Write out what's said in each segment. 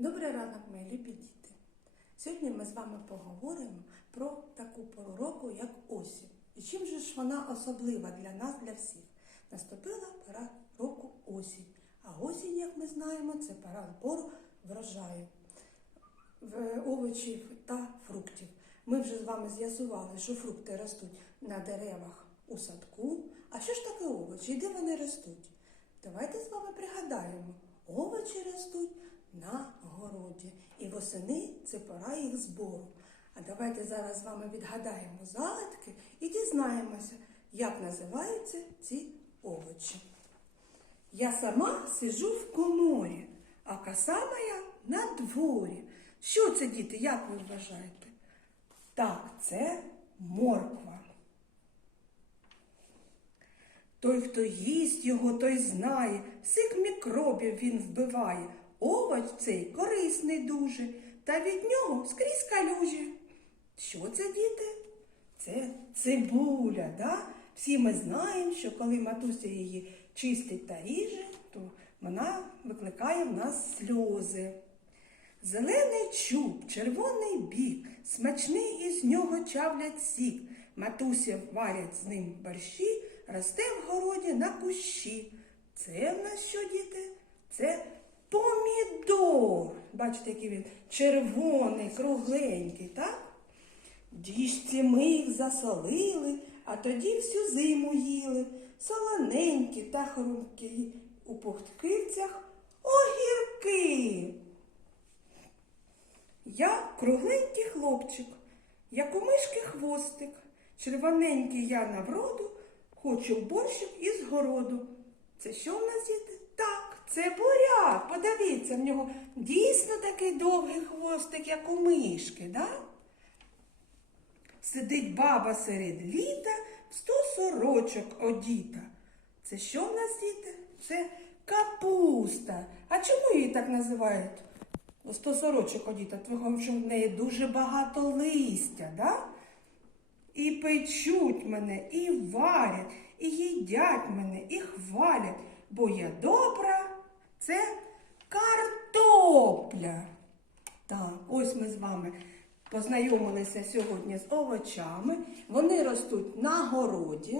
Добрий ранок, мої любі діти! Сьогодні ми з вами поговоримо про таку пору року, як осінь. І чим же ж вона особлива для нас, для всіх? Наступила пора року осінь. А осінь, як ми знаємо, це пора збору врожаю овочів та фруктів. Ми вже з вами з'ясували, що фрукти ростуть на деревах у садку. А що ж таке овочі і де вони ростуть? Давайте з вами пригадаємо. Овочі ростуть на городі. І восени це пора їх збору. А давайте зараз з вами відгадаємо загадки і дізнаємося, як називаються ці овочі. Я сама сижу в коморі, а коса моя на дворі. Що це, діти, як ви вважаєте? Так, це морква. Той, хто їсть його, той знає, всіх мікробів він вбиває. Овоч цей корисний дуже, та від нього скрізь калюжі. Що це, діти? Це цибуля, да? Всі ми знаємо, що коли матуся її чистить та ріже, то вона викликає в нас сльози. Зелений чуб, червоний бік, смачний із нього чавлять сік. Матуся варять з ним борщі, росте в городі на кущі. Це в нас що, діти? Це помідор. Бачите, який він червоний, кругленький, так? Діжці ми їх засолили, а тоді всю зиму їли. Солоненькі та хрумкі у пухтківцях огірки. Я кругленький хлопчик, як у мишки хвостик. Червоненький я на вроду, хочу борщик із городу. Це що в нас діти? Це буряк. Подивіться, в нього дійсно такий довгий хвостик, як у мишки, да? Сидить баба серед літа, в сто сорочок одіта. Це що в нас діти? Це капуста. А чому її так називають? Сто сорочок одіта, тому що в неї дуже багато листя, да? І печуть мене, і варять, і їдять мене, і хвалять, бо я добра, це картопля. Так, ось ми з вами познайомилися сьогодні з овочами. Вони ростуть на городі.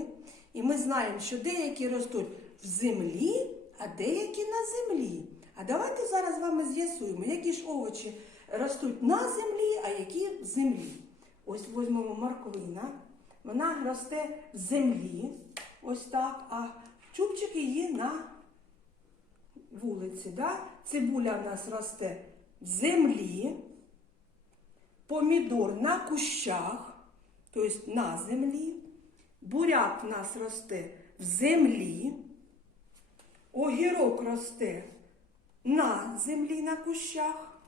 І ми знаємо, що деякі ростуть в землі, а деякі на землі. А давайте зараз з вами з'ясуємо, які ж овочі ростуть на землі, а які в землі. Ось візьмемо морквина. Вона росте в землі, ось так, а чубчик її на вулиці. Да? Цибуля в нас росте в землі, помідор на кущах, тобто на землі, буряк в нас росте в землі, огірок росте на землі на кущах,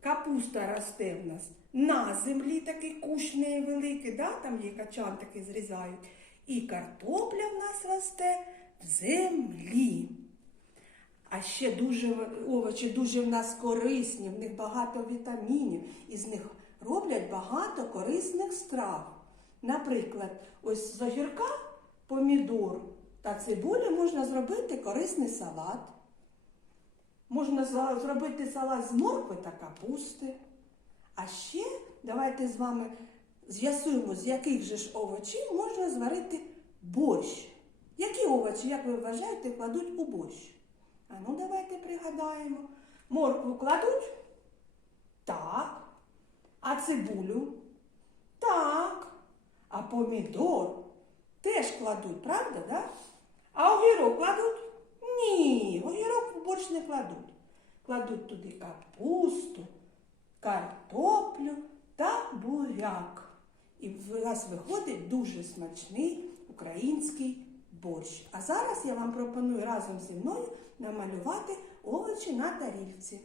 капуста росте в нас на землі, такий кущ невеликий, да? там є качан такий зрізають. І картопля в нас росте в землі. А ще дуже овочі дуже в нас корисні, в них багато вітамінів, і з них роблять багато корисних страв. Наприклад, ось з огірка, помідор та цибулі можна зробити корисний салат. Можна зробити салат з моркви та капусти. А ще давайте з вами з'ясуємо, з яких же ж овочів можна зварити борщ. Які овочі, як ви вважаєте, кладуть у борщ? А ну давайте пригадаємо. Моркву кладуть? Так. А цибулю? Так. А помідор теж кладуть, правда, да? А огірок кладуть? Ні, огірок в борщ не кладуть. Кладуть туди капусту, картоплю та буряк. І в нас виходить дуже смачний український борщ. А зараз я вам пропоную разом зі мною намалювати овочі на тарілці.